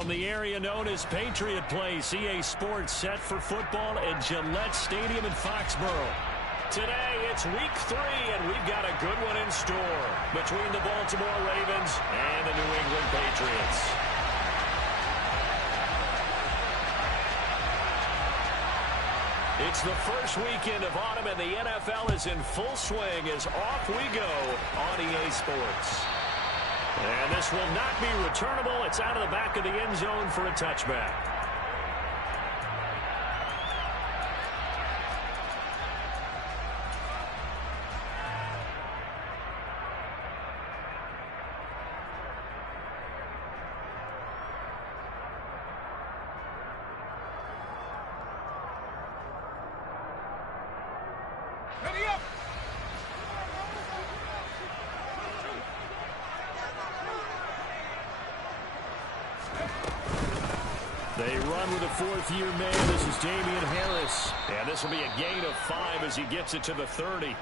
From the area known as Patriot Place, EA Sports set for football at Gillette Stadium in Foxborough. Today, it's week 3, and we've got a good one in store between the Baltimore Ravens and the New England Patriots. It's the first weekend of autumn, and the NFL is in full swing as off we go on EA Sports. And this will not be returnable. It's out of the back of the end zone for a touchback. Ready up! They run with a fourth-year man. This is Damian Harris. And this will be a gain of 5 as he gets it to the 30.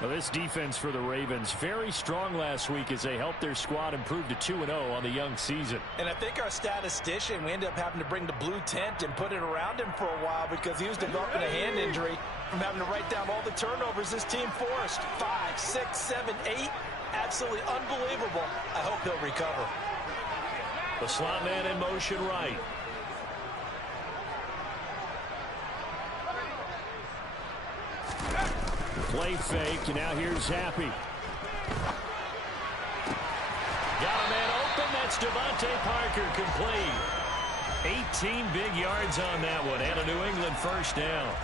Well, this defense for the Ravens, very strong last week as they helped their squad improve to 2-0 on the young season. And I think our statistician, we ended up having to bring the blue tent and put it around him for a while because he was developing a hand injury from having to write down all the turnovers this team forced. 5, 6, 7, 8. Absolutely unbelievable. I hope he'll recover. The slot man in motion right. Play fake, and now here's Happy. Got a man open. That's Devontae Parker complete. 18 big yards on that one, and a New England first down.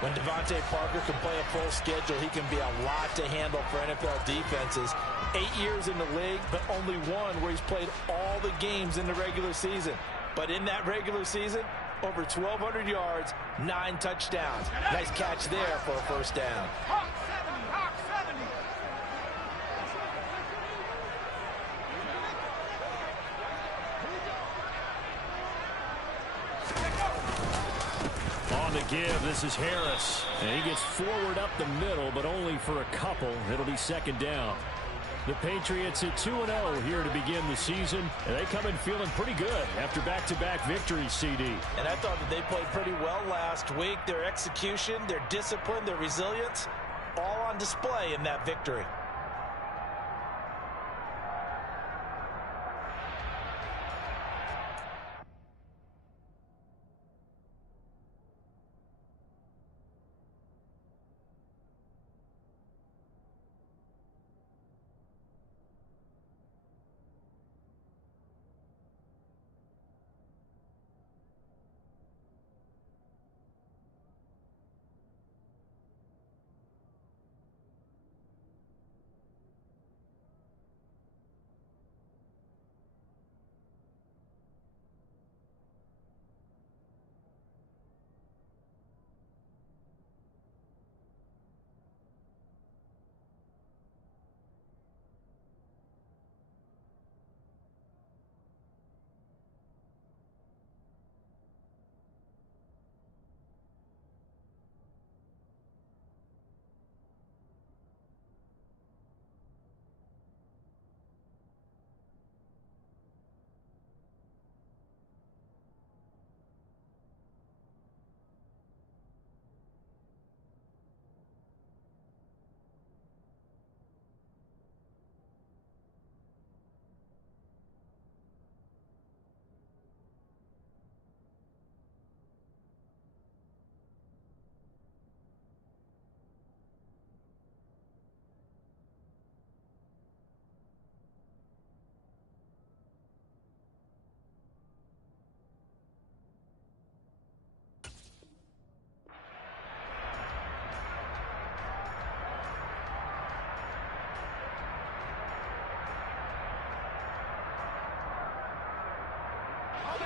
When Devontae Parker can play a full schedule, he can be a lot to handle for NFL defenses. 8 years in the league, but only one where he's played all the games in the regular season. But in that regular season, over 1,200 yards, 9 touchdowns. Nice catch there for a first down. Hawk 70, Hawk 70. On the give, this is Harris. And he gets forward up the middle, but only for a couple. It'll be second down. The Patriots at 2-0 here to begin the season, and they come in feeling pretty good after back-to-back victories, CD. And I thought that they played pretty well last week. Their execution, their discipline, their resilience, all on display in that victory.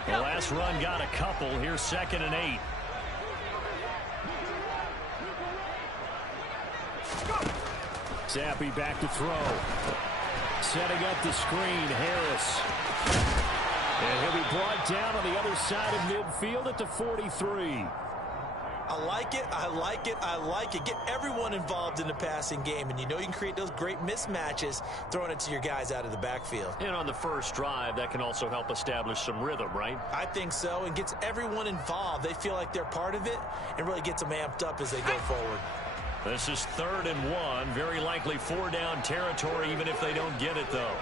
The last run got a couple. Here's 2nd and 8. Zappi back to throw. Setting up the screen, Harris. And he'll be brought down on the other side of midfield at the 43. I like it, I like it, I like it. Get everyone involved in the passing game, and you know you can create those great mismatches throwing it to your guys out of the backfield. And on the first drive, that can also help establish some rhythm, right? I think so, and gets everyone involved. They feel like they're part of it and really gets them amped up as they go forward. This is 3rd and 1. Very likely 4-down territory, even if they don't get it, though.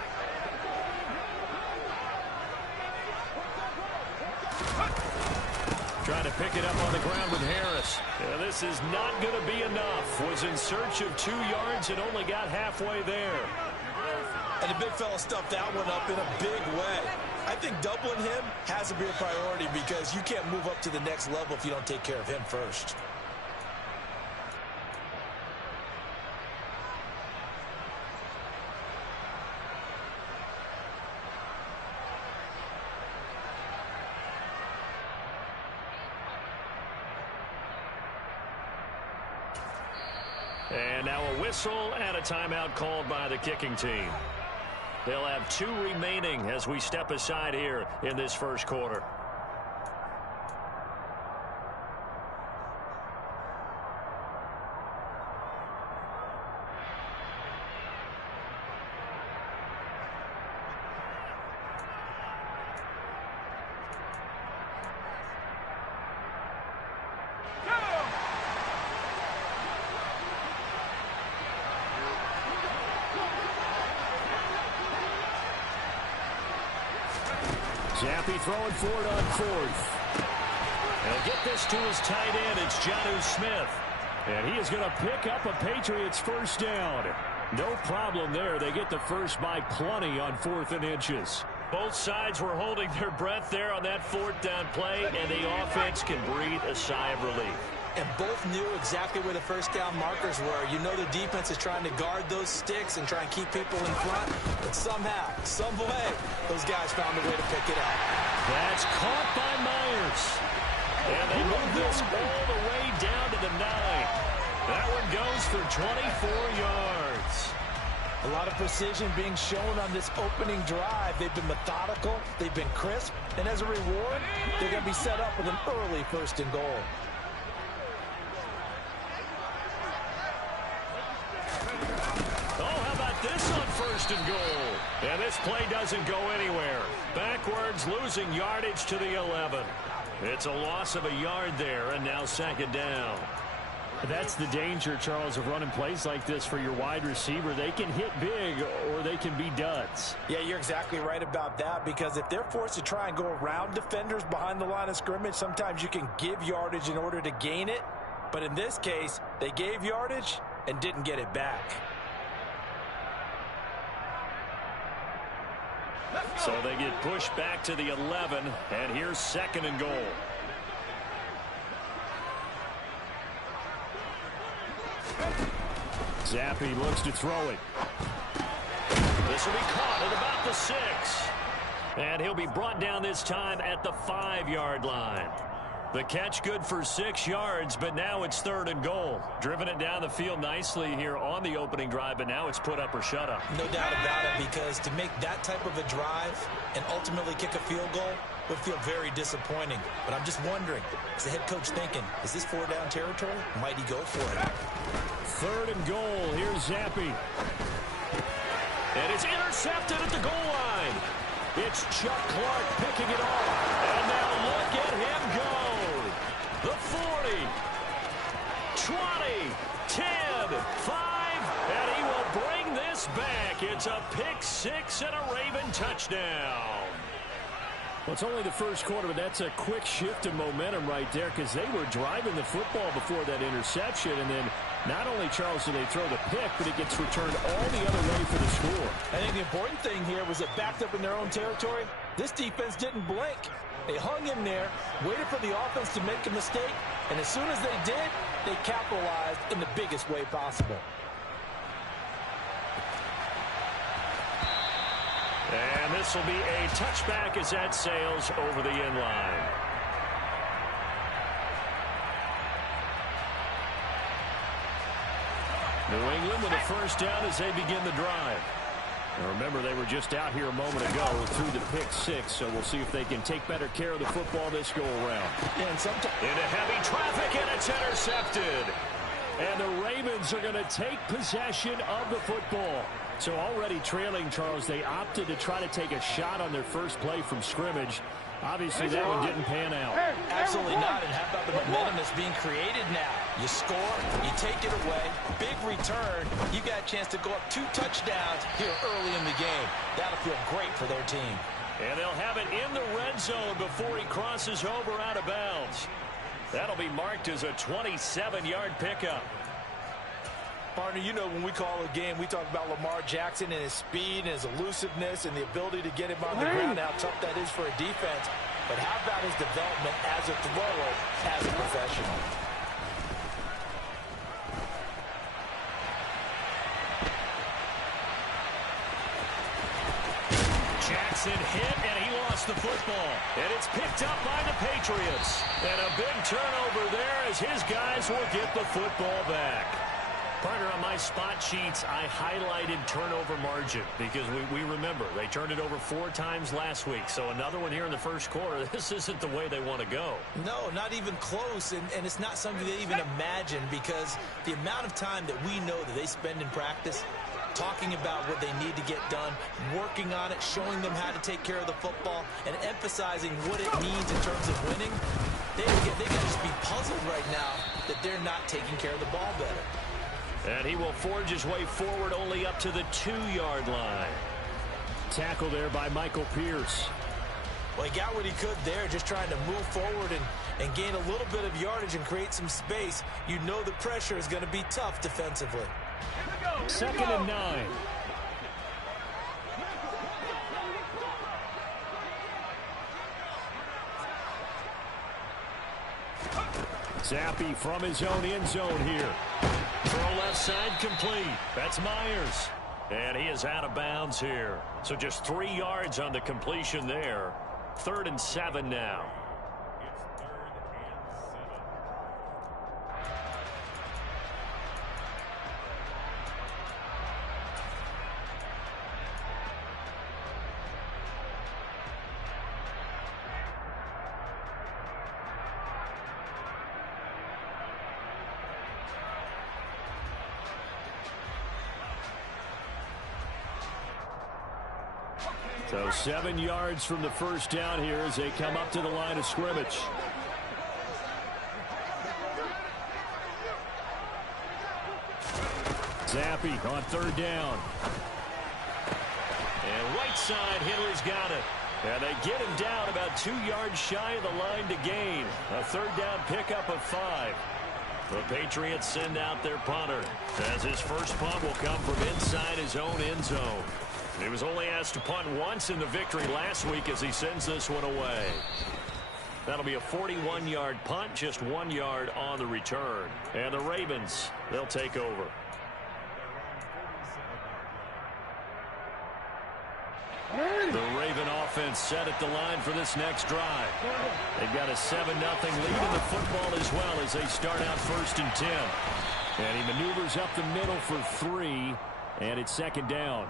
Trying to pick it up on the ground with Harris. Yeah, this is not going to be enough. Was in search of 2 yards and only got halfway there. And the big fella stuffed that one up in a big way. I think doubling him has to be a priority because you can't move up to the next level if you don't take care of him first. And now a whistle and a timeout called by the kicking team. They'll have 2 remaining as we step aside here in this first quarter. Zappe throwing forward on 4th. He'll get this to his tight end. It's Jonnu Smith. And he is going to pick up a Patriots first down. No problem there. They get the first by plenty on 4th and inches. Both sides were holding their breath there on that 4th down play, and the offense can breathe a sigh of relief. And both knew exactly where the first down markers were. You know the defense is trying to guard those sticks and try and keep people in front. But somehow, some way, those guys found a way to pick it up. That's caught by Myers. And they move this all the way down to the 9. That one goes for 24 yards. A lot of precision being shown on this opening drive. They've been methodical. They've been crisp. And as a reward, they're going to be set up with an early 1st and goal. This on 1st and goal. And this play doesn't go anywhere. Backwards, losing yardage to the 11. It's a loss of a yard there, and now 2nd down. That's the danger, Charles, of running plays like this for your wide receiver. They can hit big or they can be duds. Yeah, you're exactly right about that, because if they're forced to try and go around defenders behind the line of scrimmage, sometimes you can give yardage in order to gain it. But in this case, they gave yardage and didn't get it back. So they get pushed back to the 11, and here's 2nd and goal. Zappe looks to throw it. This will be caught at about the 6. And he'll be brought down this time at the 5-yard line. The catch good for 6 yards, but now it's 3rd and goal. Driven it down the field nicely here on the opening drive, but now it's put up or shut up. No doubt about it, because to make that type of a drive and ultimately kick a field goal would feel very disappointing. But I'm just wondering, is the head coach thinking, is this 4-down territory? Might he go for it? 3rd and goal. Here's Zappe. And it's intercepted at the goal line. It's Chuck Clark picking it off. And now look at him go. The 40, 20, 10, 5, and he will bring this back. It's a pick 6 and a Raven touchdown. Well, it's only the first quarter, but that's a quick shift in momentum right there, because they were driving the football before that interception, and then not only, Charles, do they throw the pick, but it gets returned all the other way for the score. I think the important thing here was it backed up in their own territory. This defense didn't blink. They hung in there, waited for the offense to make a mistake, and as soon as they did, they capitalized in the biggest way possible. And this will be a touchback as that sails over the end line. New England with a first down as they begin the drive. Now remember, they were just out here a moment ago through the pick six, so we'll see if they can take better care of the football this go-around. Yeah, and sometimes into heavy traffic, and it's intercepted. And the Ravens are going to take possession of the football. So already trailing, Charles, they opted to try to take a shot on their first play from scrimmage. Obviously, that one didn't pan out. Absolutely not. And how about the momentum that's being created now? You score, you take it away, big return. You got a chance to go up 2 touchdowns here early in the game. That'll feel great for their team. And they'll have it in the red zone before he crosses over out of bounds. That'll be marked as a 27-yard pickup. Partner, you know when we call a game, we talk about Lamar Jackson and his speed and his elusiveness and the ability to get him on the ground, how tough that is for a defense. But how about his development as a thrower, as a professional? Jackson hit, and he lost the football. And it's picked up by the Patriots. And a big turnover there as his guys will get the football back. Partner, on my spot sheets, I highlighted turnover margin because we remember they turned it over 4 times last week. So another one here in the first quarter. This isn't the way they want to go. No, not even close. And it's not something they even imagine because the amount of time that we know that they spend in practice talking about what they need to get done, working on it, showing them how to take care of the football, and emphasizing what it means in terms of winning, they got to just be puzzled right now that they're not taking care of the ball better. And he will forge his way forward only up to the 2-yard line. Tackle there by Michael Pierce. Well, he got what he could there, just trying to move forward and gain a little bit of yardage and create some space. You know the pressure is going to be tough defensively. 2nd and 9. Zappi from his own end zone here. Throw left side complete. That's Myers. And he is out of bounds here. So just 3 yards on the completion there. 3rd and 7 now. So 7 yards from the first down here as they come up to the line of scrimmage. Zappi on 3rd down. And right side, Henry's got it. And they get him down about 2 yards shy of the line to gain. A 3rd down pickup of 5. The Patriots send out their punter as his first punt will come from inside his own end zone. He was only asked to punt once in the victory last week as he sends this one away. That'll be a 41-yard punt, just 1 yard on the return. And the Ravens, they'll take over. The Raven offense set at the line for this next drive. They've got a 7-0 lead in the football as well as they start out 1st and 10. And he maneuvers up the middle for 3, and it's 2nd down.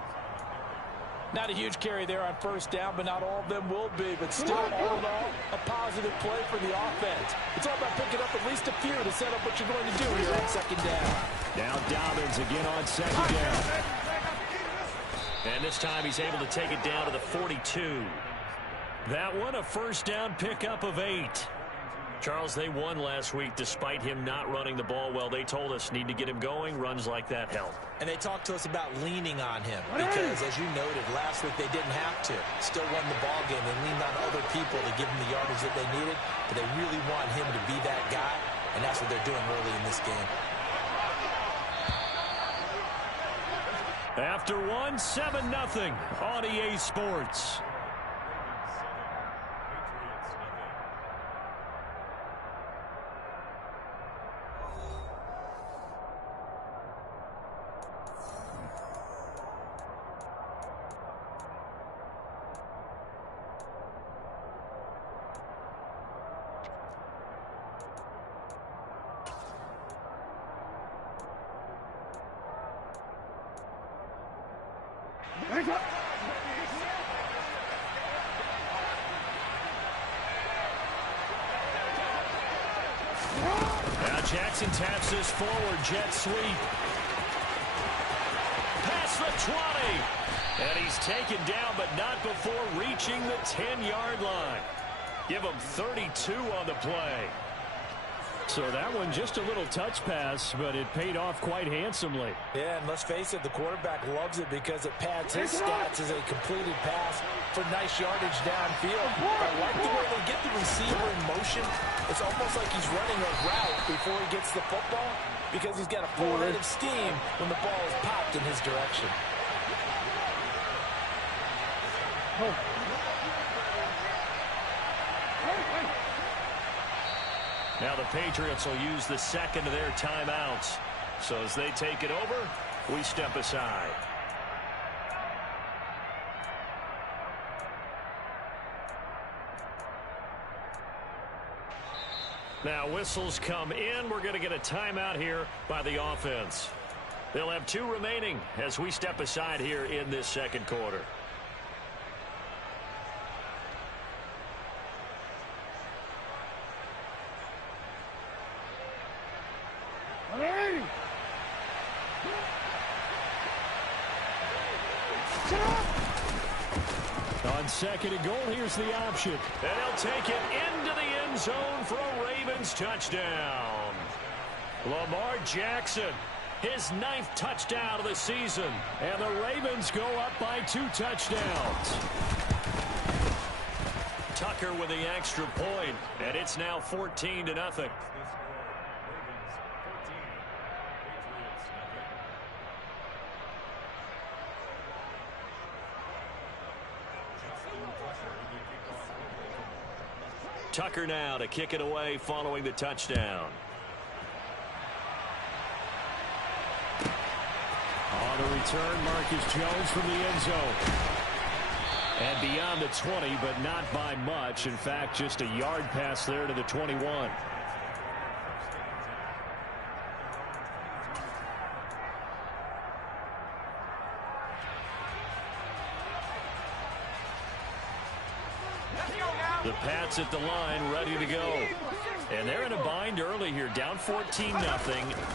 Not a huge carry there on 1st down, but not all of them will be. But still, all in all, a positive play for the offense. It's all about picking up at least a few to set up what you're going to do here on 2nd down. Now Dobbins again on 2nd down. And this time he's able to take it down to the 42. That one a 1st down pickup of 8. Charles, they won last week despite him not running the ball well. They told us need to get him going. Runs like that help. And they talked to us about leaning on him because, as you noted, last week they didn't have to. Still won the ball game. They leaned on other people to give them the yardage that they needed, but they really want him to be that guy, and that's what they're doing early in this game. After one, 7-0 on EA Sports. Now Jackson taps this forward, jet sweep. Past the 20. And he's taken down, but not before reaching the 10-yard line. Give him 32 on the play. So that one just a little touch pass, but it paid off quite handsomely. Yeah, and let's face it, the quarterback loves it because it pads his stats as a completed pass for nice yardage downfield. I like the way they get the receiver in motion. It's almost like he's running a route before he gets the football because he's got a full head of steam when the ball is popped in his direction. Now the Patriots will use the second of their timeouts. So as they take it over, we step aside. Now whistles come in. We're going to get a timeout here by the offense. They'll have 2 remaining as we step aside here in this second quarter. On second and goal, here's the option. And he'll take it into the end zone for a Ravens touchdown. Lamar Jackson, his 9th touchdown of the season. And the Ravens go up by 2 touchdowns. Tucker with the extra point, and it's now 14-0. Tucker now to kick it away following the touchdown. On the return, Marcus Jones from the end zone. And beyond the 20, but not by much. In fact, just a yard pass there to the 21. The Pats at the line, ready to go. And they're in a bind early here, down 14-0.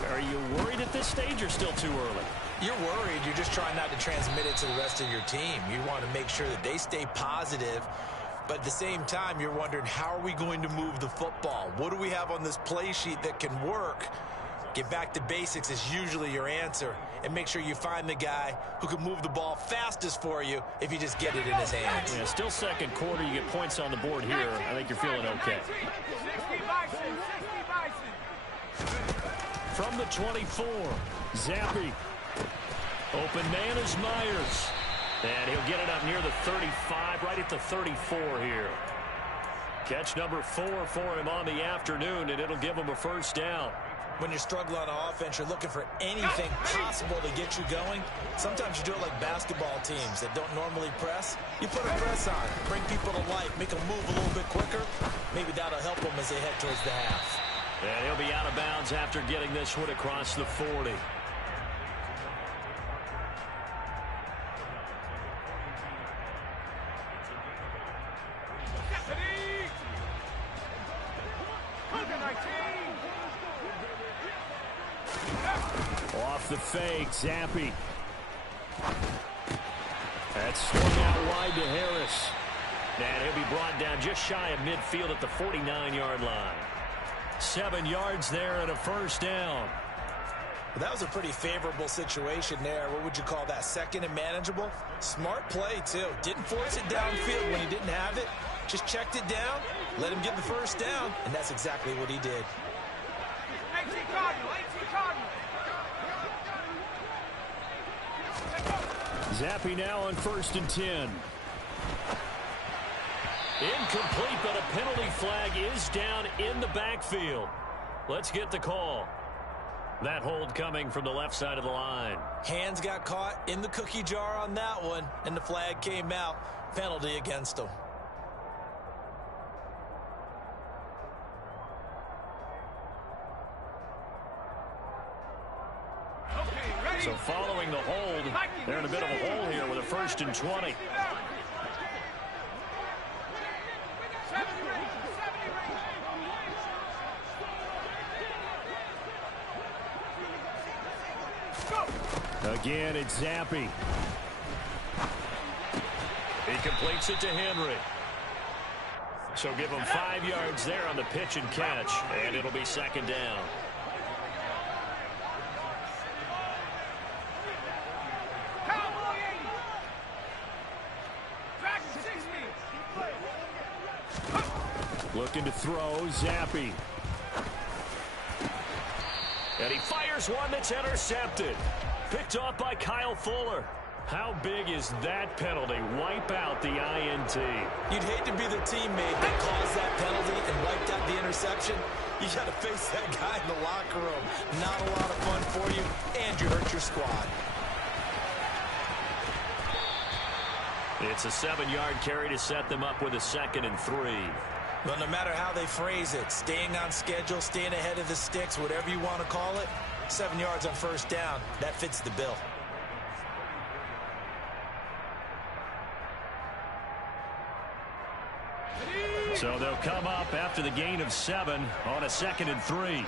Are you worried at this stage or still too early? You're worried. You're just trying not to transmit it to the rest of your team. You want to make sure that they stay positive. But at the same time, you're wondering, how are we going to move the football? What do we have on this play sheet that can work? Get back to basics is usually your answer. And make sure you find the guy who can move the ball fastest for you if you just get it in his hands. Yeah, still second quarter. You get points on the board here. I think you're feeling okay. From the 24, Zappi. Open man is Myers. And he'll get it up near the 35, right at the 34 here. Catch number 4 for him on the afternoon, and it'll give him a first down. When you're struggling on offense, you're looking for anything possible to get you going. Sometimes you do it like basketball teams that don't normally press. You put a press on, bring people to life, make them move a little bit quicker. Maybe that'll help them as they head towards the half. And he'll be out of bounds after getting this one across the 40. Off the fake, Zappi. That's swung out wide to Harris. And he'll be brought down just shy of midfield at the 49-yard line. 7 yards there and a first down. That was a pretty favorable situation there. What would you call that? Second and manageable? Smart play, too. Didn't force it downfield when he didn't have it. Just checked it down, let him get the first down, and that's exactly what he did. Zappi now on 1st and 10. Incomplete, but a penalty flag is down in the backfield. Let's get the call. That hold coming from the left side of the line. Hands got caught in the cookie jar on that one, and the flag came out. Penalty against him. Okay, ready. So following the hold, they're in a bit of a hole here with a 1st and 20. Again, it's Zappi. He completes it to Henry. So give him 5 yards there on the pitch and catch, and it'll be 2nd down. Looking to throw, Zappi. And he fires one that's intercepted. Picked off by Kyle Fuller. How big is that penalty? Wipe out the INT. You'd hate to be the teammate that caused that penalty and wiped out the interception. You got to face that guy in the locker room. Not a lot of fun for you, and you hurt your squad. It's a 7-yard carry to set them up with a 2nd and 3. Well, no matter how they phrase it, staying on schedule, staying ahead of the sticks, whatever you want to call it, 7 yards on 1st down, that fits the bill. So they'll come up after the gain of 7 on a 2nd and 3.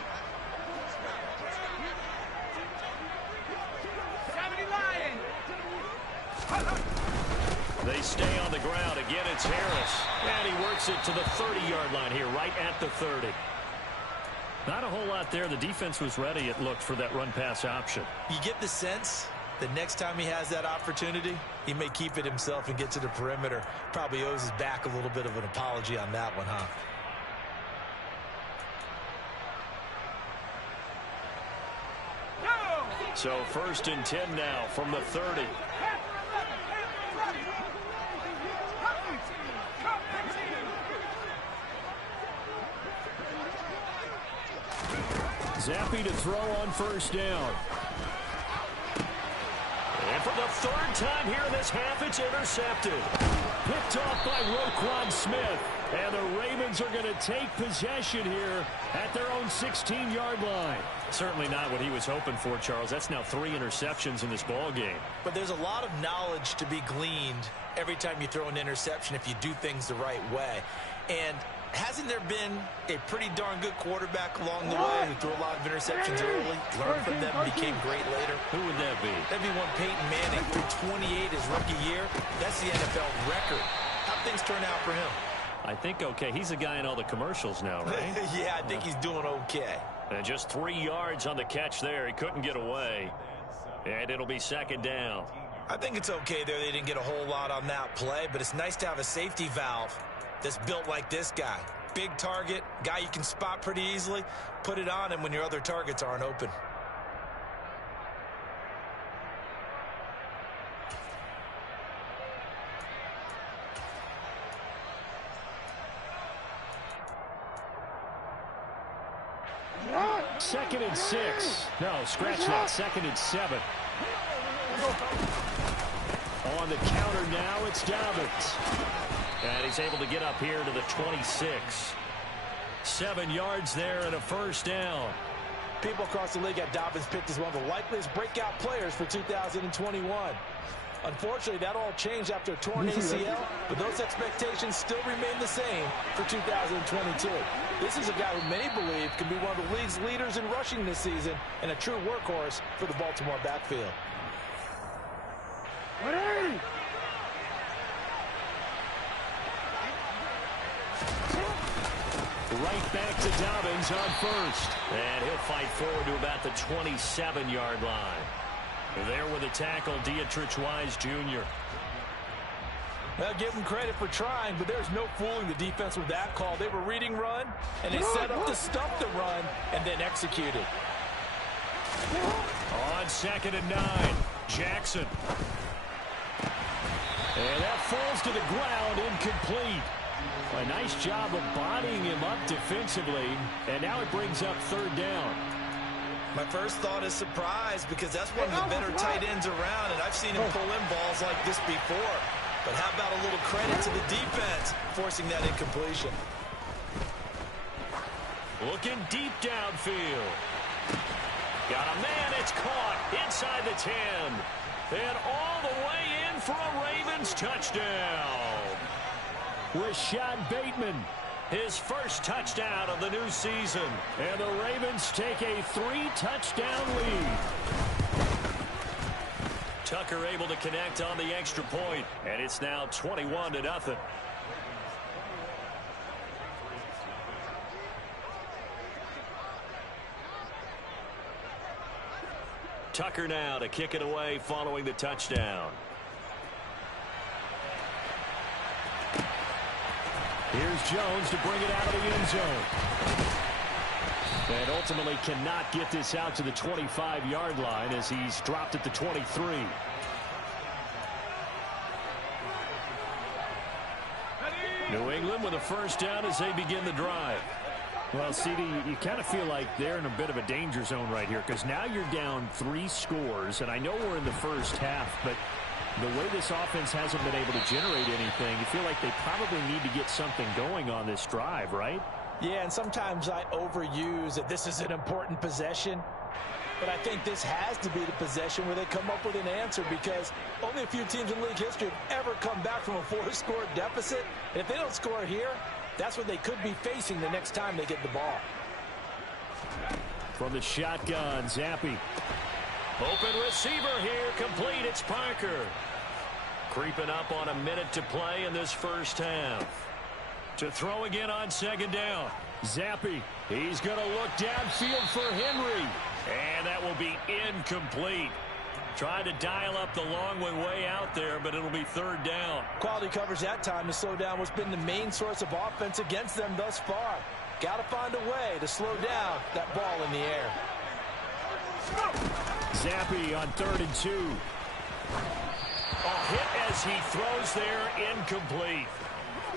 They stay on the ground. Again, it's Harris. And he works it to the 30-yard line here, right at the 30. Not a whole lot there. The defense was ready, it looked, for that run-pass option. You get the sense the next time he has that opportunity, he may keep it himself and get to the perimeter. Probably owes his back a little bit of an apology on that one, huh? So 1st and 10 now from the 30. Zappi to throw on 1st down. And for the 3rd time here in this half, it's intercepted. Picked off by Roquan Smith. And the Ravens are going to take possession here at their own 16-yard line. Certainly not what he was hoping for, Charles. That's now 3 interceptions in this ball game. But there's a lot of knowledge to be gleaned every time you throw an interception if you do things the right way. And hasn't there been a pretty darn good quarterback along the way who threw a lot of interceptions early, learned from them, and became great later? Who would that be? That'd be one Peyton Manning, threw 28 his rookie year. That's the NFL record. How'd things turn out for him? I think okay. He's a guy in all the commercials now, right? Yeah, I think he's doing okay. And just 3 yards on the catch there. He couldn't get away. And it'll be 2nd down. I think it's okay there. They didn't get a whole lot on that play, but it's nice to have a safety valve that's built like this guy. Big target, guy you can spot pretty easily. Put it on him when your other targets aren't open. Second and 6. No, scratch that. 2nd and 7. On the counter now, it's Dobbins. And he's able to get up here to the 26. 7 yards there and a 1st down. People across the league have Dobbins picked as one of the likeliest breakout players for 2021. Unfortunately, that all changed after a torn ACL, but those expectations still remain the same for 2022. This is a guy who many believe can be one of the league's leaders in rushing this season and a true workhorse for the Baltimore backfield. Right back to Dobbins on 1st. And he'll fight forward to about the 27-yard line. There with a tackle, Dietrich Wise Jr. Well, give them credit for trying, but there's no fooling the defense with that call. They were reading run, and they set up to stuff the run and then executed. On 2nd and 9, Jackson. And that falls to the ground, incomplete. A nice job of bodying him up defensively, and now it brings up 3rd down. My first thought is surprise, because that's one of the better tight ends around, and I've seen him pull in balls like this before. But how about a little credit to the defense forcing that incompletion? Looking deep downfield. Got a man It's caught inside the 10. And all the way in for a Ravens touchdown. Rashad Bateman, his first touchdown of the new season. And the Ravens take a 3-touchdown lead. Tucker able to connect on the extra point, and it's now 21-0. Tucker now to kick it away following the touchdown. Here's Jones to bring it out of the end zone. And ultimately cannot get this out to the 25-yard line as he's dropped at the 23. New England with a first down as they begin the drive. Well, CD, you kind of feel like they're in a bit of a danger zone right here because now you're down 3 scores, and I know we're in the first half, but the way this offense hasn't been able to generate anything, you feel like they probably need to get something going on this drive, right? Yeah, and sometimes I overuse that this is an important possession, but I think this has to be the possession where they come up with an answer because only a few teams in league history have ever come back from a 4-score deficit. And if they don't score here, that's what they could be facing the next time they get the ball. From the shotgun, Zappi. Open receiver here, complete. It's Parker. Creeping up on a minute to play in this first half. To throw again on second down. Zappi, he's going to look downfield for Henry. And that will be incomplete. Trying to dial up the long way out there, but it'll be third down. Quality coverage that time to slow down what's been the main source of offense against them thus far. Got to find a way to slow down that ball in the air. Zappi on 3rd and 2. A hit as he throws there, incomplete.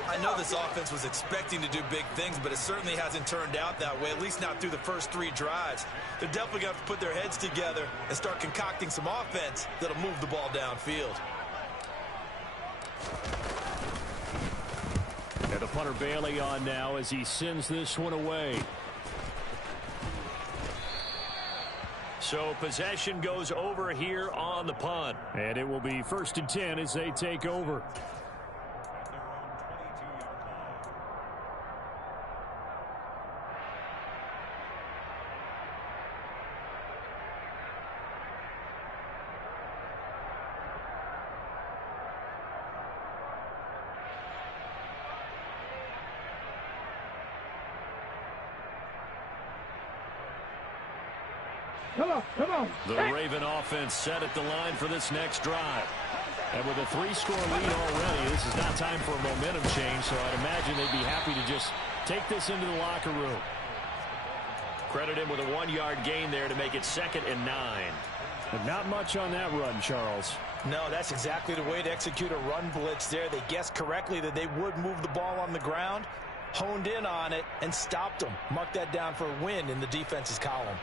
I know this offense was expecting to do big things, but it certainly hasn't turned out that way, at least not through the first 3 drives. They're definitely going to have to put their heads together and start concocting some offense that'll move the ball downfield. And the punter Bailey on now as he sends this one away. So possession goes over here on the punt. And it will be 1st and 10 as they take over. Come on. The Raven offense set at the line for this next drive. And with a 3-score lead already, this is not time for a momentum change, so I'd imagine they'd be happy to just take this into the locker room. Credit him with a 1-yard gain there to make it 2nd and 9. But not much on that run, Charles. No, that's exactly the way to execute a run blitz there. They guessed correctly that they would move the ball on the ground, honed in on it, and stopped them. Mark that down for a win in the defense's column.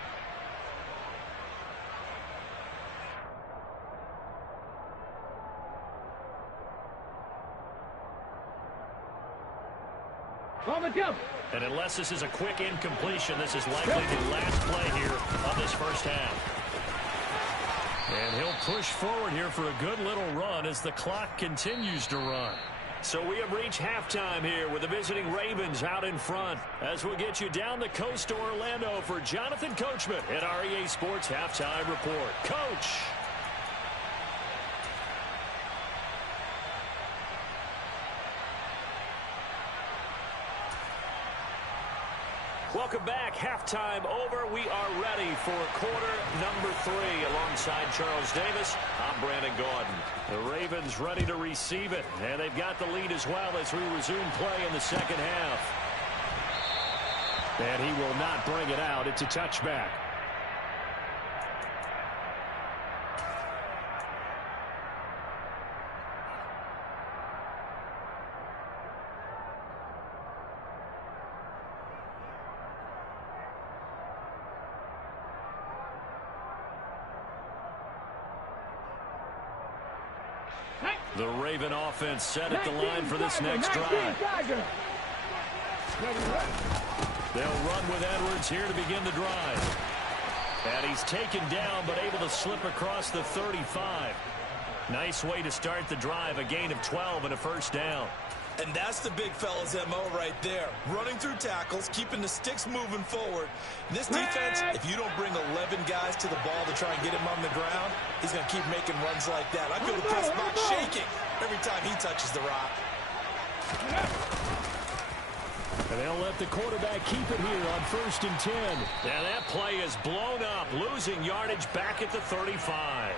And unless this is a quick incompletion, this is likely the last play here of this first half. And he'll push forward here for a good little run as the clock continues to run. So we have reached halftime here with the visiting Ravens out in front as we'll get you down the coast to Orlando for Jonathan Coachman at our EA Sports Halftime Report. Coach. Welcome back. Halftime over. We are ready for quarter number 3 alongside Charles Davis. I'm Brandon Gaudin. The Ravens ready to receive it, and they've got the lead as well as we resume play in the second half. And he will not bring it out. It's a touchback. The Raven offense set at the line for this next drive. They'll run with Edwards here to begin the drive. And he's taken down, but able to slip across the 35. Nice way to start the drive, a gain of 12 and a first down. And that's the big fella's MO right there. Running through tackles, keeping the sticks moving forward. This defense, if you don't bring 11 guys to the ball to try and get him on the ground, he's going to keep making runs like that. I feel the press box shaking every time he touches the rock. And they'll let the quarterback keep it here on 1st and 10. And that play is blown up, losing yardage back at the 35.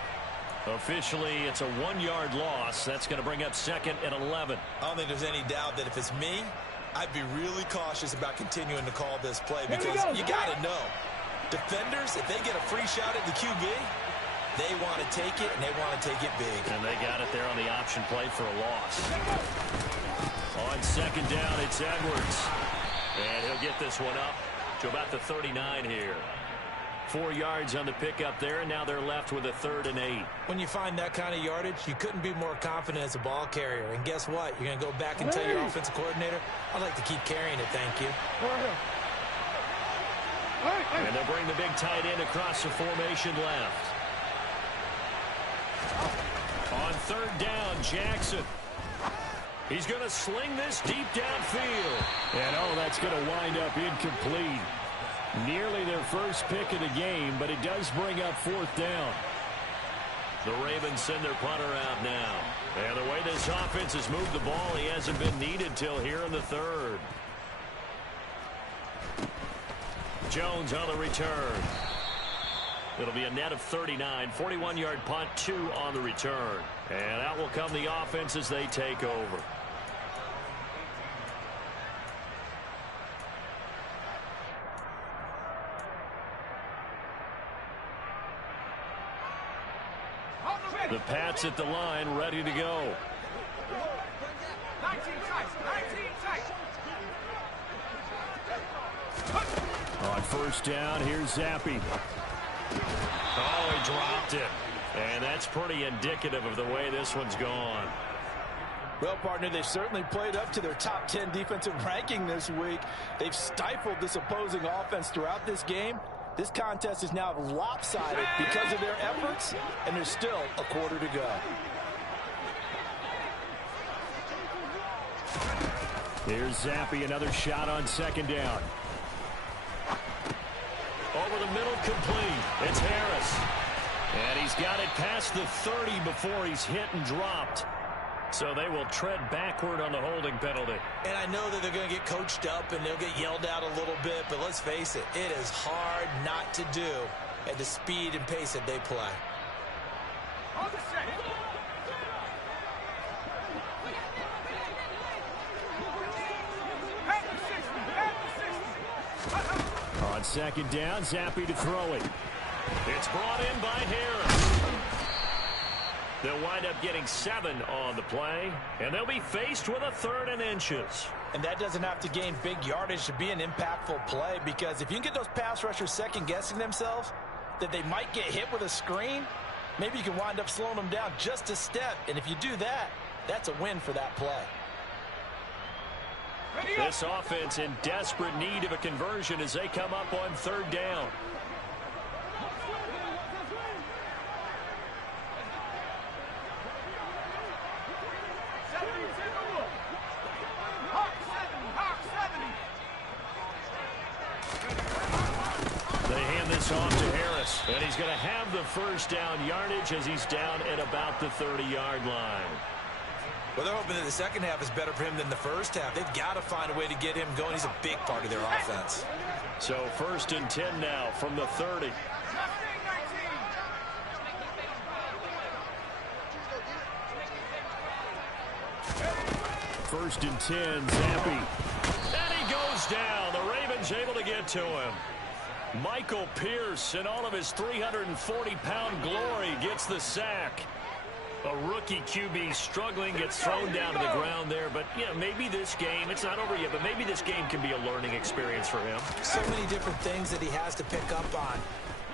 Officially, it's a 1-yard loss. That's going to bring up 2nd and 11. I don't think there's any doubt that if it's me, I'd be really cautious about continuing to call this play because you got to know. Defenders, if they get a free shot at the QB, they want to take it, and they want to take it big. And they got it there on the option play for a loss. On 2nd down, it's Edwards. And he'll get this one up to about the 39 here. 4 yards on the pickup there, and now they're left with a 3rd and 8. When you find that kind of yardage, you couldn't be more confident as a ball carrier. And guess what? You're going to go back and tell your offensive coordinator, I'd like to keep carrying it, thank you. And they'll bring the big tight end across the formation left. On 3rd down, Jackson. He's going to sling this deep downfield. And, oh, that's going to wind up incomplete. Nearly their first pick of the game, but it does bring up 4th down. The Ravens send their punter out now. And the way this offense has moved the ball, he hasn't been needed till here in the 3rd. Jones on the return. It'll be a net of 39, 41-yard punt, 2 on the return. And out will come the offense as they take over. The Pats at the line, ready to go. 19 tight, 19 tight. On 1st down, here's Zappi. Oh, he dropped it. And that's pretty indicative of the way this one's gone. Well, partner, they've certainly played up to their top 10 defensive ranking this week. They've stifled this opposing offense throughout this game. This contest is now lopsided because of their efforts, and there's still a quarter to go. Here's Zappi, another shot on 2nd down. Over the middle, complete. It's Harris. And he's got it past the 30 before he's hit and dropped. So they will tread backward on the holding penalty. And I know that they're going to get coached up and they'll get yelled out a little bit, but let's face it, it is hard not to do at the speed and pace that they play. On the set. On 2nd down, Zappi to throw it. It's brought in by Harris. They'll wind up getting 7 on the play, and they'll be faced with a 3rd and inches. And that doesn't have to gain big yardage to be an impactful play, because if you can get those pass rushers second-guessing themselves, that they might get hit with a screen, maybe you can wind up slowing them down just a step. And if you do that, that's a win for that play. This offense in desperate need of a conversion as they come up on 3rd down. They hand this off to Harris, and he's going to have the 1st down yardage as he's down at about the 30-yard line. Well, they're hoping that the second half is better for him than the first half. They've got to find a way to get him going. He's a big part of their offense. So 1st and 10 now from the 30. First and 10, Zappi. And he goes down. The Ravens able to get to him. Michael Pierce, in all of his 340-pound glory, gets the sack. A rookie QB struggling, ggets thrown down to the ground there. But, yeah, maybe this game, it's not over yet, but maybe this game can be a learning experience for him. So many different things that he has to pick up on.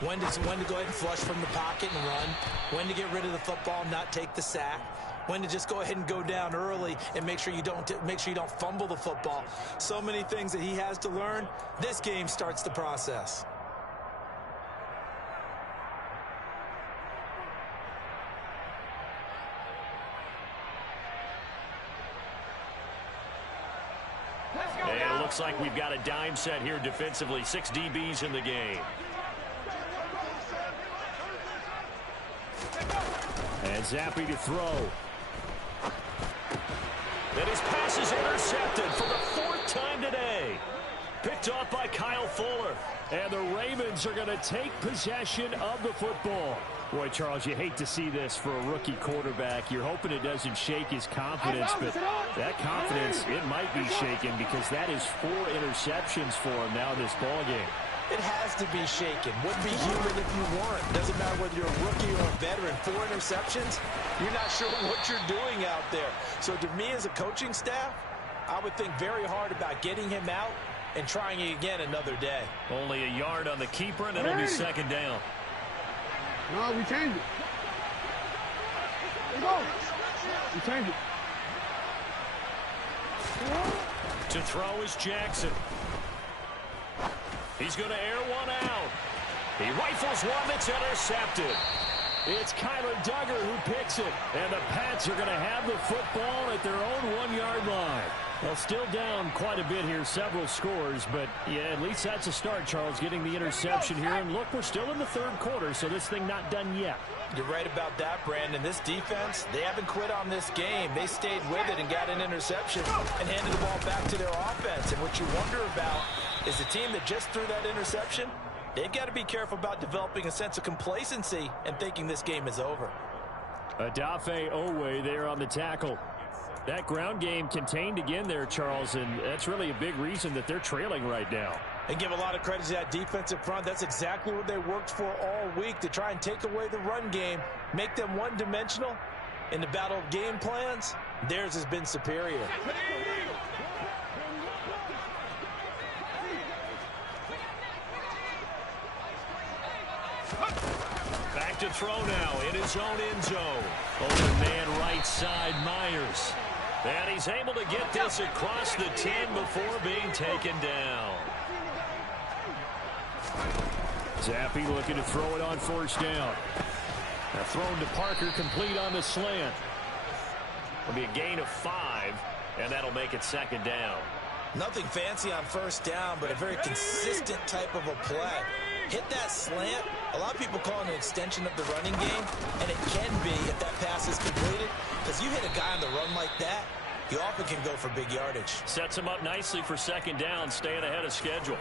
When to go ahead and flush from the pocket and run. When to get rid of the football and not take the sack. When to just go ahead and go down early and make sure you don't fumble the football. So many things that he has to learn. This game starts the process. like we've got a dime set here defensively. 6 DBs in the game. And Zappi to throw. And his pass is intercepted for the 4th time today. Picked off by Kyle Fuller. And the Ravens are going to take possession of the football. Boy, Charles, you hate to see this for a rookie quarterback. You're hoping it doesn't shake his confidence, but that confidence, it might be shaken because that is 4 interceptions for him now in this ballgame. It has to be shaken. Wouldn't be human if you weren't. Doesn't matter whether you're a rookie or a veteran. 4 interceptions, you're not sure what you're doing out there. So to me as a coaching staff, I would think very hard about getting him out and trying it again another day. Only a yard on the keeper, and it'll be 2nd down. No, we changed it. Let's go. We changed it. To throw is Jackson. He's going to air one out. He rifles one that's intercepted. It's Kyler Duggar who picks it. And the Pats are going to have the football at their own 1-yard line. Well, still down quite a bit here, several scores, but yeah, at least that's a start, Charles, getting the interception here. And look, we're still in the 3rd quarter, so this thing not done yet. You're right about that, Brandon. This defense, they haven't quit on this game. They stayed with it and got an interception and handed the ball back to their offense. And what you wonder about is the team that just threw that interception, they've got to be careful about developing a sense of complacency and thinking this game is over. Adafe Owe there on the tackle. That ground game contained again there, Charles, and that's really a big reason that they're trailing right now. And give a lot of credit to that defensive front. That's exactly what they worked for all week, to try and take away the run game, make them one-dimensional. In the battle of game plans, theirs has been superior. Back to throw now in his own end zone. Open man right side, Myers. And he's able to get this across the 10 before being taken down. Zappi looking to throw it on 1st down. Now thrown to Parker, complete on the slant. It'll be a gain of 5, and that'll make it 2nd down. Nothing fancy on 1st down, but a very consistent type of a play. Hit that slant. A lot of people call it an extension of the running game, and it can be if that pass is completed, because you hit a guy on the run like that, he often can go for big yardage. Sets him up nicely for 2nd down, staying ahead of schedule.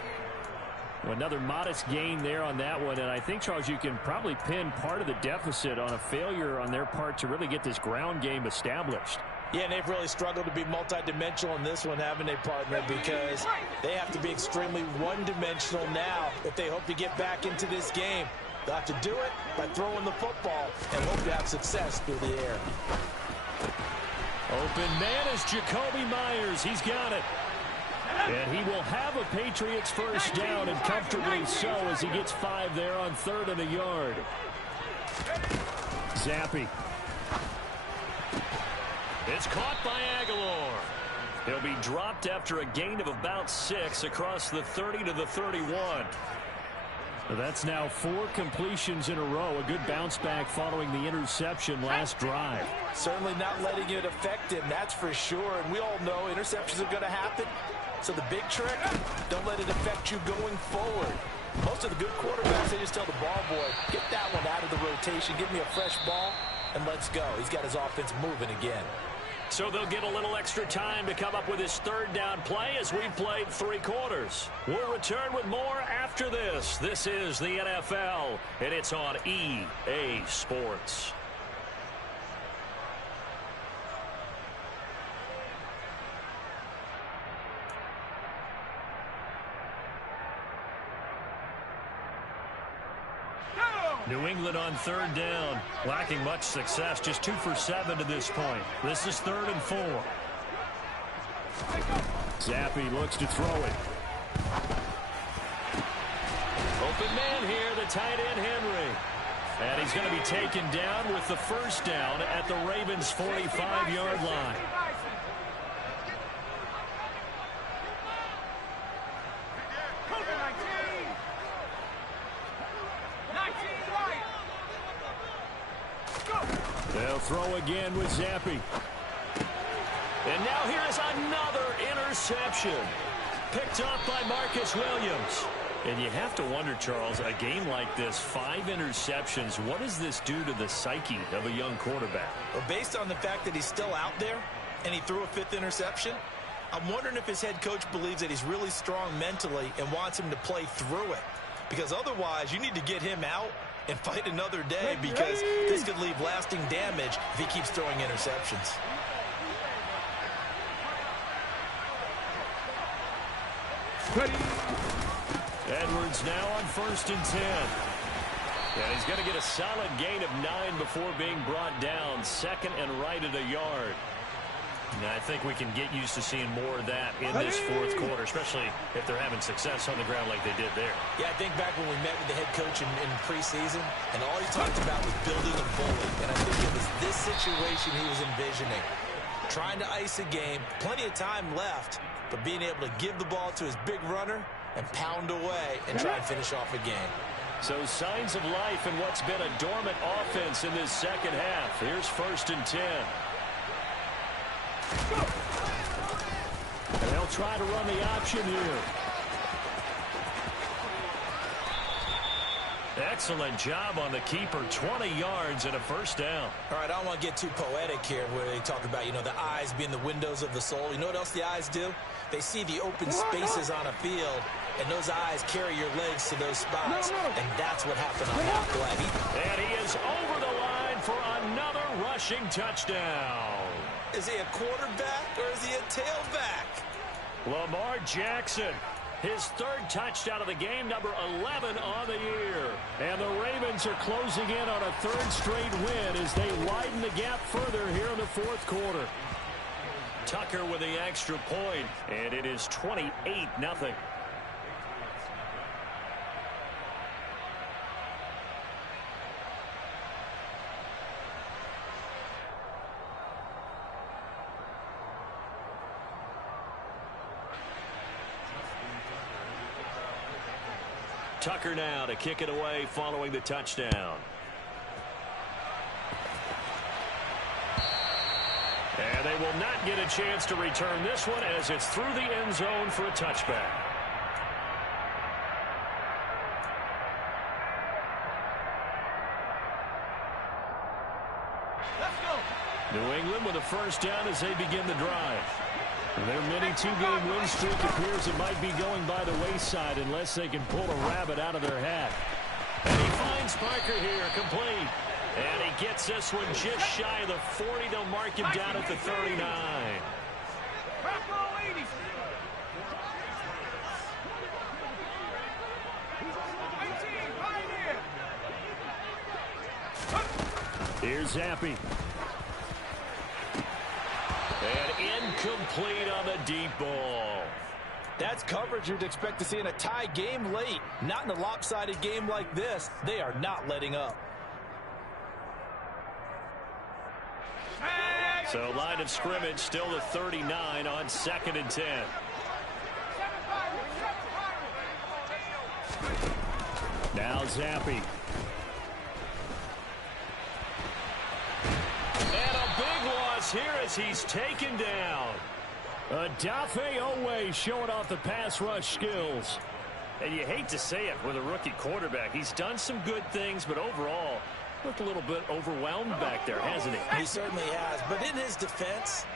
Another modest gain there on that one, and I think, Charles, you can probably pin part of the deficit on a failure on their part to really get this ground game established. Yeah, and they've really struggled to be multidimensional in this one, haven't they, partner? Because they have to be extremely one-dimensional now if they hope to get back into this game. They'll have to do it by throwing the football and hope to have success through the air. Open man is Jacoby Myers. He's got it. And he will have a Patriots 1st down, and comfortably so, as he gets 5 there on 3rd and a yard. Zappi. It's caught by Aguilar. He'll be dropped after a gain of about 6 across the 30 to the 31. That's now 4 completions in a row. A good bounce back following the interception last drive. Certainly not letting it affect him, that's for sure. And we all know interceptions are going to happen. So the big trick, don't let it affect you going forward. Most of the good quarterbacks, they just tell the ball boy, get that one out of the rotation, give me a fresh ball, and let's go. He's got his offense moving again. So they'll get a little extra time to come up with his 3rd down play as we've played 3 quarters. We'll return with more after this. This is the NFL, and it's on EA Sports. New England on 3rd down, lacking much success, just 2 for 7 to this point. This is 3rd and 4. Zappi looks to throw it. Open man here, the tight end Henry. And he's going to be taken down with the 1st down at the Ravens' 45-yard line. They'll throw again with Zappi. And now here is another interception. Picked up by Marcus Williams. And you have to wonder, Charles, a game like this, 5 interceptions, what does this do to the psyche of a young quarterback? Well, based on the fact that he's still out there and he threw a 5th interception, I'm wondering if his head coach believes that he's really strong mentally and wants him to play through it. Because otherwise, you need to get him out and fight another day, because this could leave lasting damage if he keeps throwing interceptions. Edwards now on 1st and 10. And he's going to get a solid gain of 9 before being brought down. 2nd and right at a yard. And I think we can get used to seeing more of that in this 4th quarter, especially if they're having success on the ground like they did there. Yeah, I think back when we met with the head coach in preseason, and all he talked about was building a bully. And I think it was this situation he was envisioning. Trying to ice a game, plenty of time left, but being able to give the ball to his big runner and pound away and try and finish off a game. So signs of life in what's been a dormant offense in this 2nd half. Here's 1st and 10. And they'll try to run the option here. Excellent job on the keeper. 20 yards and a 1st down. All right, I don't want to get too poetic here where they talk about, the eyes being the windows of the soul. You know what else the eyes do? They see the open spaces on a field, and those eyes carry your legs to those spots. And that's what happened on that play. And he is over the line for another rushing touchdown. Is he a quarterback or is he a tailback? Lamar Jackson, his 3rd touchdown of the game, number 11 on the year. And the Ravens are closing in on a 3rd straight win as they widen the gap further here in the 4th quarter. Tucker with the extra point, and it is 28-0. Tucker now to kick it away following the touchdown. And they will not get a chance to return this one as it's through the end zone for a touchback. Let's go. New England with a 1st down as they begin the drive. Their mini 2-game win streak appears it might be going by the wayside unless they can pull a rabbit out of their hat. And he finds Parker here, complete. And he gets this one just shy of the 40. They'll mark him down at the 39. Here's Zappy. And incomplete on the deep ball. That's coverage you'd expect to see in a tie game late. Not in a lopsided game like this. They are not letting up. So line of scrimmage still the 39 on 2nd and 10. Now Zappy. And a big loss here as he's taken down. Adafe Owe showing off the pass rush skills. And you hate to say it with a rookie quarterback. He's done some good things, but overall looked a little bit overwhelmed back there, hasn't he? He certainly has. But in his defense,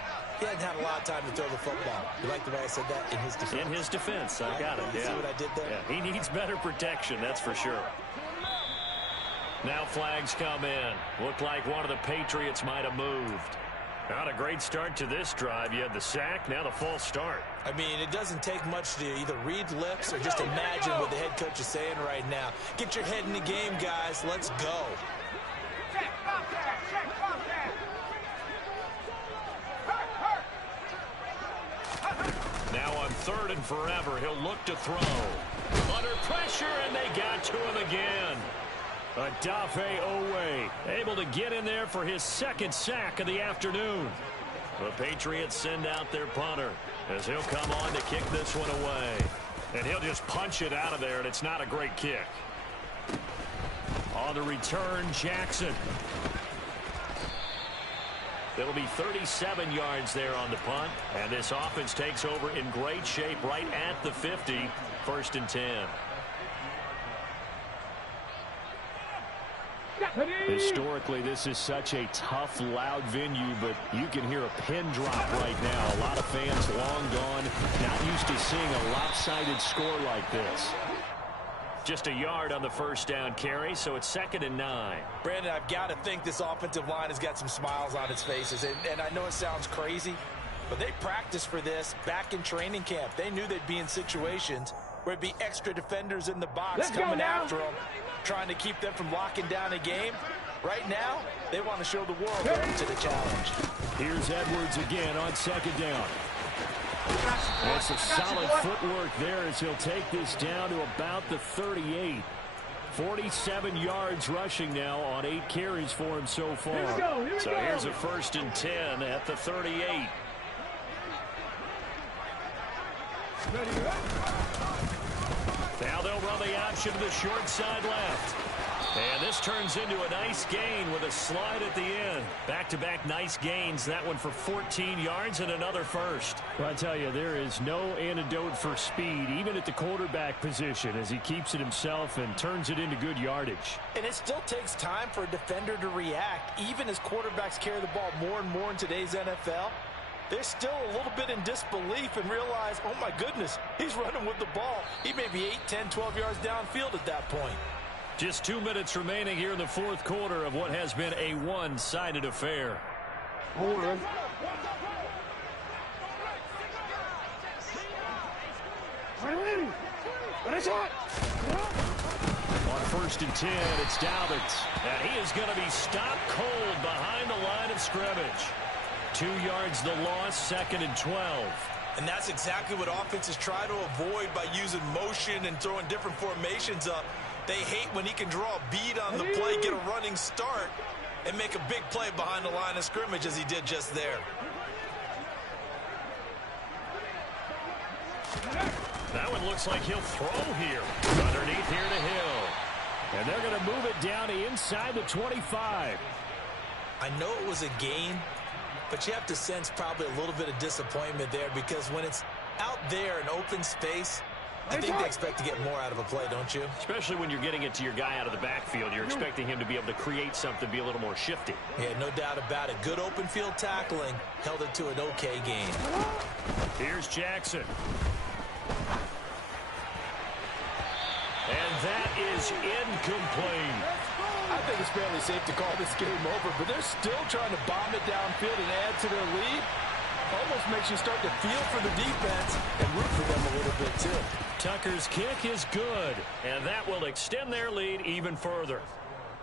he hadn't had a lot of time to throw the football. You like the way I said that? In his defense. In his defense. I got it. You see what I did there? Yeah, he needs better protection, that's for sure. Now flags come in. Looked like one of the Patriots might have moved. Not a great start to this drive. You had the sack, now the false start. I mean, it doesn't take much to either read lips or just imagine what the head coach is saying right now. Get your head in the game, guys. Let's go. Now on 3rd and forever, he'll look to throw. Under pressure, and they got to him again. Adafe Owe able to get in there for his 2nd sack of the afternoon. The Patriots send out their punter as he'll come on to kick this one away. And he'll just punch it out of there, and it's not a great kick. On the return, Jackson. It'll be 37 yards there on the punt. And this offense takes over in great shape right at the 50. 1st and 10. Historically, this is such a tough, loud venue, but you can hear a pin drop right now. A lot of fans long gone, not used to seeing a lopsided score like this. Just a yard on the 1st down carry, so it's 2nd and 9. Brandon, I've got to think this offensive line has got some smiles on its faces. And I know it sounds crazy, but they practiced for this back in training camp. They knew they'd be in situations where it'd be extra defenders in the box coming after them, trying to keep them from locking down a game. Right now, they want to show the world they're up to the challenge. Here's Edwards again on 2nd down. That's some solid footwork there as he'll take this down to about the 38. 47 yards rushing now on 8 carries for him so far. So here's a 1st and 10 at the 38. Now they'll run the option to the short side left. And this turns into a nice gain with a slide at the end. Back-to-back nice gains. That one for 14 yards and another 1st. Well, I tell you, there is no antidote for speed, even at the quarterback position, as he keeps it himself and turns it into good yardage. And it still takes time for a defender to react, even as quarterbacks carry the ball more and more in today's NFL. They're still a little bit in disbelief and realize, oh, my goodness, he's running with the ball. He may be 8, 10, 12 yards downfield at that point. Just 2 minutes remaining here in the 4th quarter of what has been a one-sided affair. Hold on. On 1st and 10, it's Dobbins. And he is going to be stopped cold behind the line of scrimmage. 2 yards the loss, 2nd and 12. And that's exactly what offenses try to avoid by using motion and throwing different formations up. They hate when he can draw a bead on the play, get a running start, and make a big play behind the line of scrimmage as he did just there. That one looks like he'll throw here. Underneath here to Hill. And they're going to move it down to inside the 25. I know it was a gain, but you have to sense probably a little bit of disappointment there, because when it's out there in open space, I think they expect to get more out of a play, don't you? Especially when you're getting it to your guy out of the backfield. You're expecting him to be able to create something, be a little more shifty. Yeah, no doubt about it. Good open field tackling. Held it to an okay gain. Here's Jackson. And that is incomplete. I think it's fairly safe to call this game over, but they're still trying to bomb it downfield and add to their lead. Almost makes you start to feel for the defense and root for them a little bit, too. Tucker's kick is good, and that will extend their lead even further.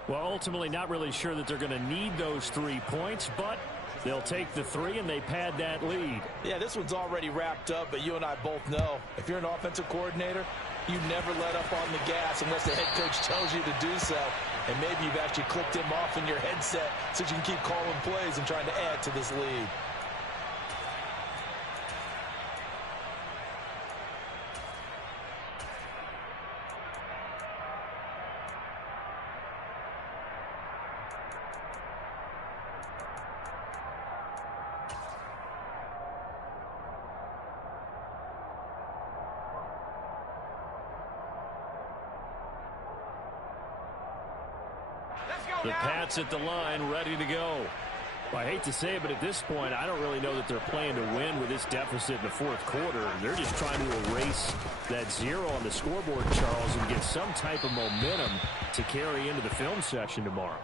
Well, ultimately, not really sure that they're going to need those 3 points, but they'll take the 3 and they pad that lead. Yeah, this one's already wrapped up, but you and I both know if you're an offensive coordinator, you never let up on the gas unless the head coach tells you to do so. And maybe you've actually clicked him off in your headset so you can keep calling plays and trying to add to this lead. The Pats at the line, ready to go. Well, I hate to say it, but at this point, I don't really know that they're playing to win with this deficit in the 4th quarter. They're just trying to erase that 0 on the scoreboard, Charles, and get some type of momentum to carry into the film session tomorrow.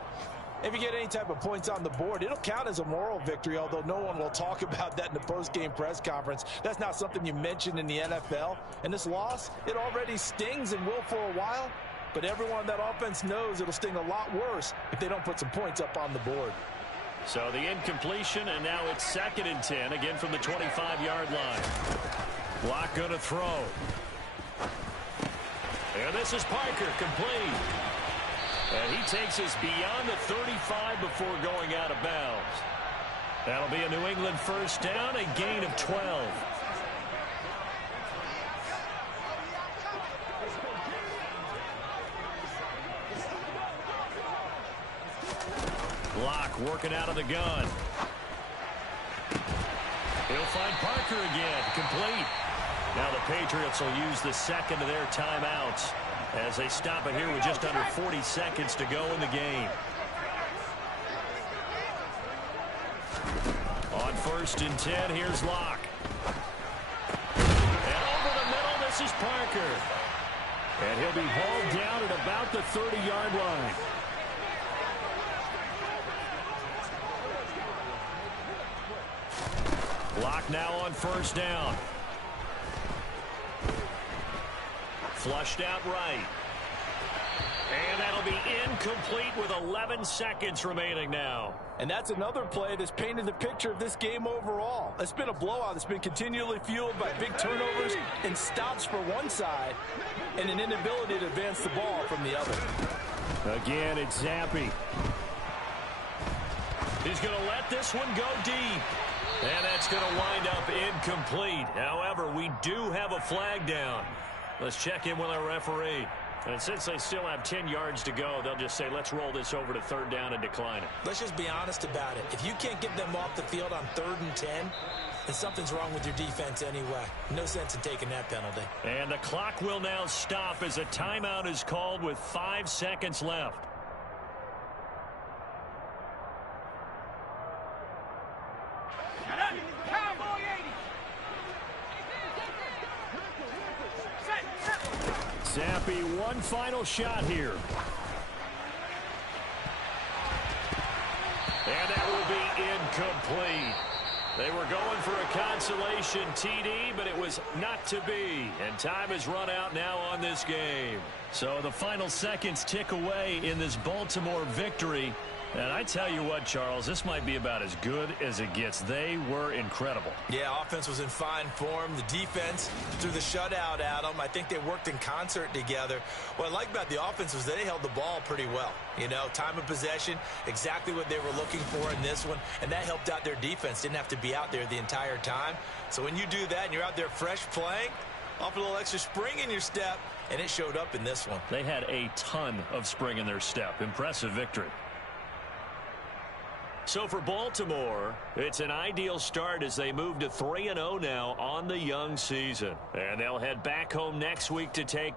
If you get any type of points on the board, it'll count as a moral victory, although no one will talk about that in the post-game press conference. That's not something you mention in the NFL. And this loss, it already stings and will for a while. But everyone on that offense knows it'll sting a lot worse if they don't put some points up on the board. So the incompletion, and now it's 2nd and 10, again from the 25-yard line. Block going to throw. And this is Parker, complete. And he takes us beyond the 35 before going out of bounds. That'll be a New England 1st down, a gain of 12. Block working out of the gun. He'll find Parker again. Complete. Now the Patriots will use the second of their timeouts as they stop it here with just under 40 seconds to go in the game. On 1st and 10, here's Locke. And over the middle, this is Parker. And he'll be hauled down at about the 30-yard line. Locke now on 1st down. Flushed out right. And that'll be incomplete with 11 seconds remaining now. And that's another play that's painted the picture of this game overall. It's been a blowout that's been continually fueled by big turnovers and stops for one side and an inability to advance the ball from the other. Again, it's Zappi. He's going to let this one go deep. And that's going to wind up incomplete. However, we do have a flag down. Let's check in with our referee. And since they still have 10 yards to go, they'll just say, let's roll this over to 3rd down and decline it. Let's just be honest about it. If you can't get them off the field on 3rd and 10, then something's wrong with your defense anyway. No sense in taking that penalty. And the clock will now stop as a timeout is called with 5 seconds left. Zappi, one final shot here. And that will be incomplete. They were going for a consolation TD, but it was not to be. And time has run out now on this game. So the final seconds tick away in this Baltimore victory. And I tell you what, Charles, this might be about as good as it gets. They were incredible. Yeah, offense was in fine form. The defense threw the shutout at them. I think they worked in concert together. What I like about the offense was they held the ball pretty well. You know, time of possession, exactly what they were looking for in this one, and that helped out their defense. Didn't have to be out there the entire time. So when you do that and you're out there fresh playing, off a little extra spring in your step, and it showed up in this one. They had a ton of spring in their step. Impressive victory. So for Baltimore, it's an ideal start as they move to 3-0 now on the young season. And they'll head back home next week to take